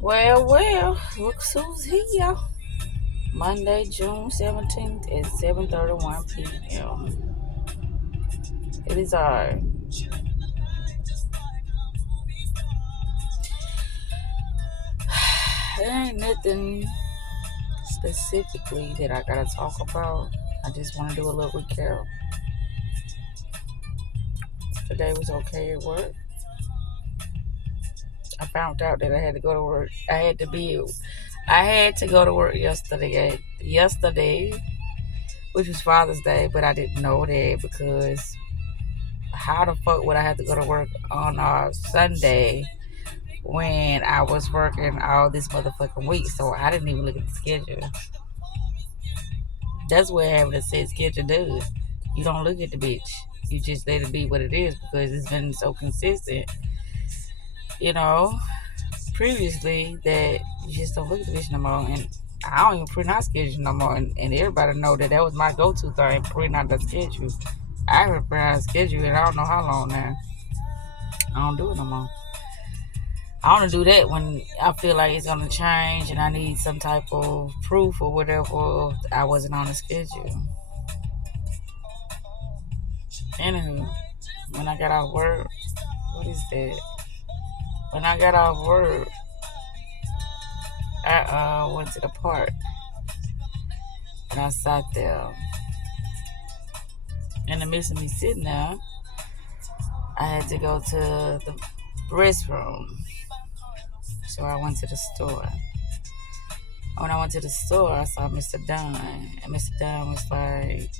Well, look who's here. Monday, June 17th at 7:31 p.m. It is our there ain't nothing specifically that I gotta talk about. I just want to do a little recap. Today was okay at work. I found out that I had to go to work. I had to go to work yesterday, which was Father's Day, but I didn't know that because how the fuck would I have to go to work on Sunday when I was working all this motherfucking week? So I didn't even look at the schedule. That's what having a set schedule does. You don't look at the bitch. You just let it be what it is because it's been so consistent, you know, previously that you just don't look at the bitch no more. And I don't even print out schedule no more. And everybody know that was my go-to thing, print out the schedule. I haven't printed out a schedule in I don't know how long now. I don't do it no more. I want to do that when I feel like it's going to change and I need some type of proof or whatever. I wasn't on the schedule. Anywho, when I got off work, what is that? When I got off work, I went to the park and I sat there. In the midst of me sitting there, I had to go to the restroom. So I went to the store. When I went to the store, I saw Mr. Dunn. And Mr. Dunn was like,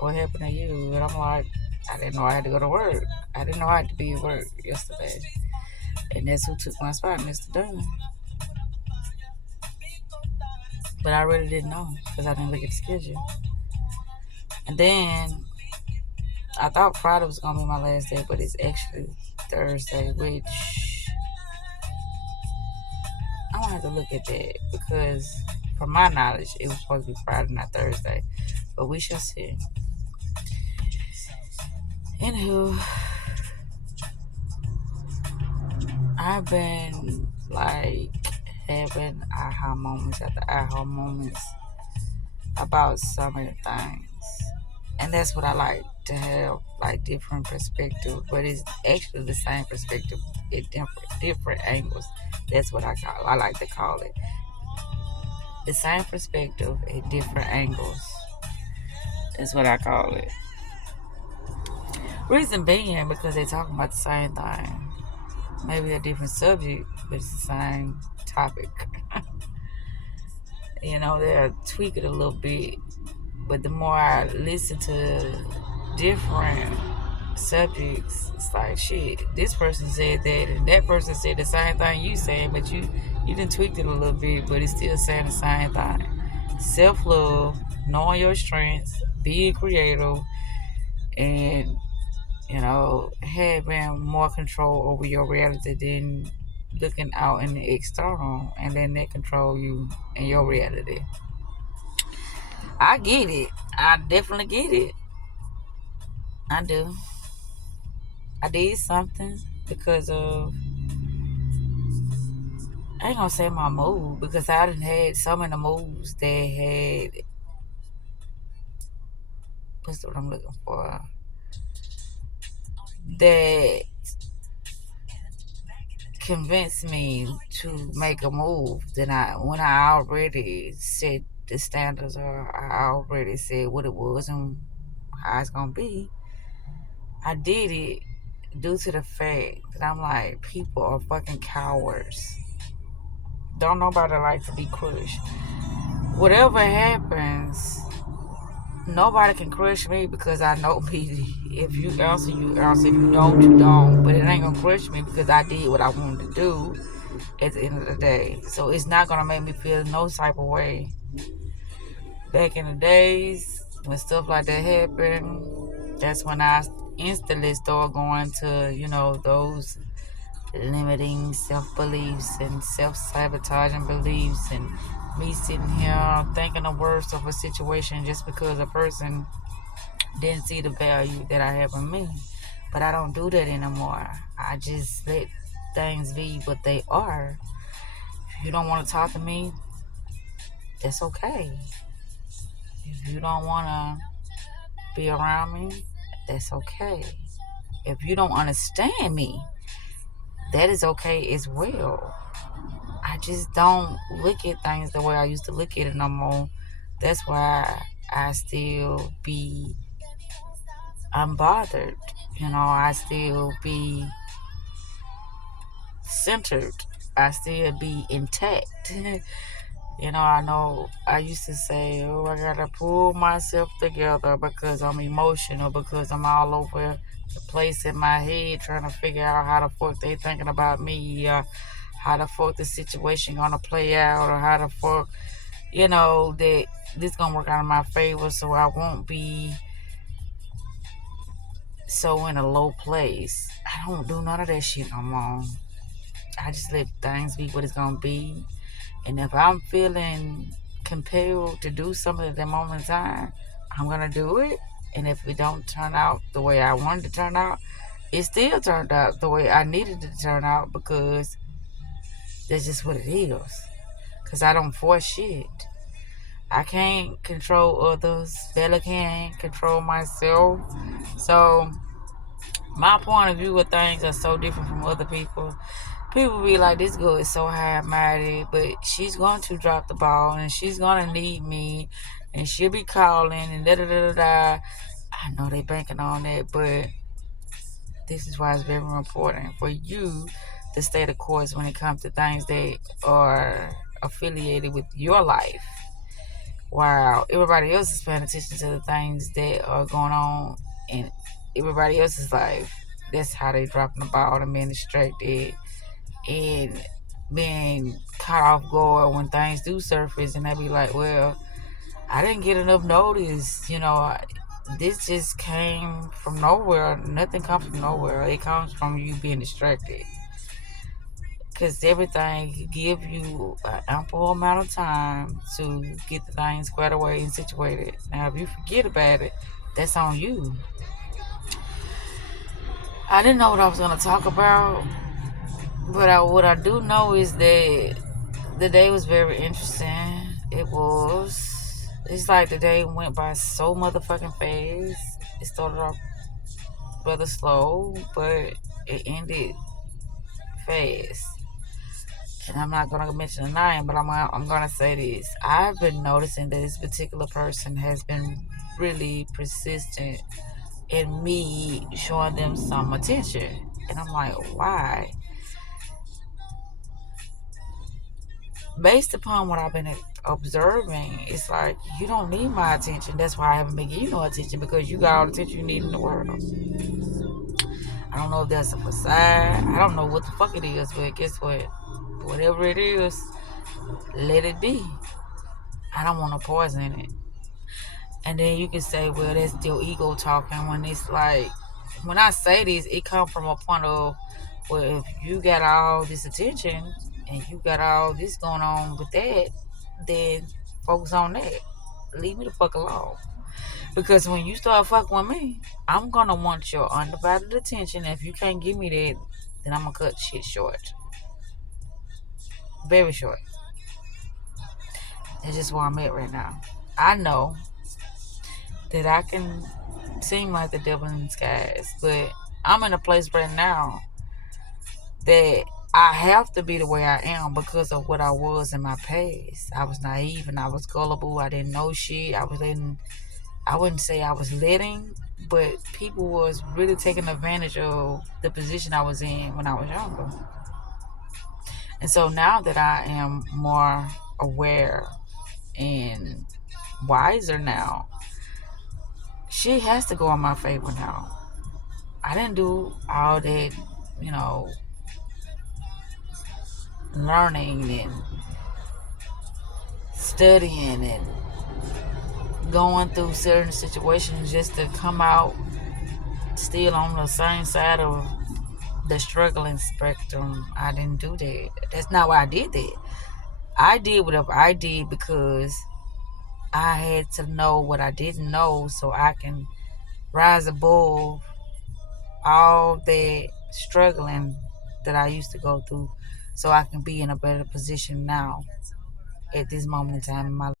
what happened to you? And I'm like, I didn't know I had to go to work. I didn't know I had to be at work yesterday. And that's who took my spot, Mr. Dunn. But I really didn't know because I didn't look at the schedule. And then I thought Friday was going to be my last day, but it's actually Thursday, which I don't have to look at that because from my knowledge, it was supposed to be Friday, not Thursday. But we shall see. Anywho, I've been like having aha moments after aha moments about so many things. And that's what I like to have, like different perspective, but it's actually the same perspective at different angles. That's what I like to call it. The same perspective at different angles. That's what I call it. Reason being because they're talking about the same thing. Maybe a different subject, but it's the same topic. You know, they'll tweak it a little bit. But the more I listen to different subjects, it's like, shit, this person said that and that person said the same thing you saying, but you done tweaked it a little bit, but it's still saying the same thing. Self-love, knowing your strengths, being creative, and, you know, having more control over your reality than looking out in the external and then they control you and your reality. I get it. I definitely get it. I do. I did something because of, I ain't gonna say my move because I done had some of the moves that had, what's the word I'm looking for? That convinced me to make a move. Then when I already set the standards or I already said what it was and how it's gonna be, I did it due to the fact that I'm like, people are fucking cowards. Don't nobody like to be crushed. Whatever happens, nobody can crush me because I know me. If you answer, you answer. If you don't, you don't. But it ain't gonna crush me because I did what I wanted to do at the end of the day. So it's not gonna make me feel no type of way. Back in the days when stuff like that happened, that's when I instantly start going to, you know, those limiting self-beliefs and self-sabotaging beliefs and me sitting here thinking the worst of a situation just because a person didn't see the value that I have in me. But I don't do that anymore. I just let things be what they are. If you don't want to talk to me, that's okay. If you don't want to be around me, that's okay. If you don't understand me, that is okay as well. I just don't look at things the way I used to look at it no more. That's why I still be unbothered. I still be centered. I still be intact. I know I used to say, oh, I gotta pull myself together because I'm emotional, because I'm all over the place in my head trying to figure out how the fuck they thinking about me, how the fuck the situation gonna play out, or how the fuck, that this gonna work out in my favor so I won't be so in a low place. I don't do none of that shit no more. I just let things be what it's gonna be. And if I'm feeling compelled to do something at that moment in time, I'm gonna do it. And if it don't turn out the way I wanted to turn out, it still turned out the way I needed it to turn out because that's just what it is. Cause I don't force shit. I can't control others. Bella can't control myself. So my point of view of things are so different from other people. People be like, this girl is so high-minded, but she's going to drop the ball and she's going to need me and she'll be calling and da-da-da-da-da. I know they banking on that, but this is why it's very important for you to stay the course when it comes to things that are affiliated with your life. While everybody else is paying attention to the things that are going on in everybody else's life. That's how they dropping the ball and being distracted and being caught off guard when things do surface, and they be like, well, I didn't get enough notice. This just came from nowhere. Nothing comes from nowhere. It comes from you being distracted. Because everything give you an ample amount of time to get the things squared away and situated. Now, if you forget about it, that's on you. I didn't know what I was going to talk about, but what I do know is that the day was very interesting. It was. It's like the day went by so motherfucking fast. It started off rather slow, but it ended fast. And I'm not gonna mention a name, but I'm gonna say this. I've been noticing that this particular person has been really persistent in me showing them some attention, and I'm like, why? Based upon what I've been observing, it's like you don't need my attention. That's why I haven't been giving you no attention, because you got all the attention you need in the world. I don't know if that's a facade. I don't know what the fuck it is, but guess what? Whatever it is, let it be. I don't want to poison it. And then you can say, well, that's still ego talking. When it's like, when I say this, it comes from a point of, well, if you got all this attention and you got all this going on with that, then focus on that. Leave me the fuck alone. Because when you start fucking with me, I'm gonna want your undivided attention. If you can't give me that, then I'm gonna cut shit short. Very short. That's just where I'm at right now. I know that I can seem like the devil in disguise, but I'm in a place right now that I have to be the way I am because of what I was in my past. I was naive and I was gullible. I didn't know shit. I wouldn't say I was letting, but people was really taking advantage of the position I was in when I was younger. And so now that I am more aware and wiser now, shit has to go in my favor now. I didn't do all that, you know, learning and studying and going through certain situations just to come out still on the same side of the struggling spectrum. I didn't do that. That's not why I did that. I did whatever I did because I had to know what I didn't know so I can rise above all that struggling that I used to go through so I can be in a better position now at this moment in time in my life.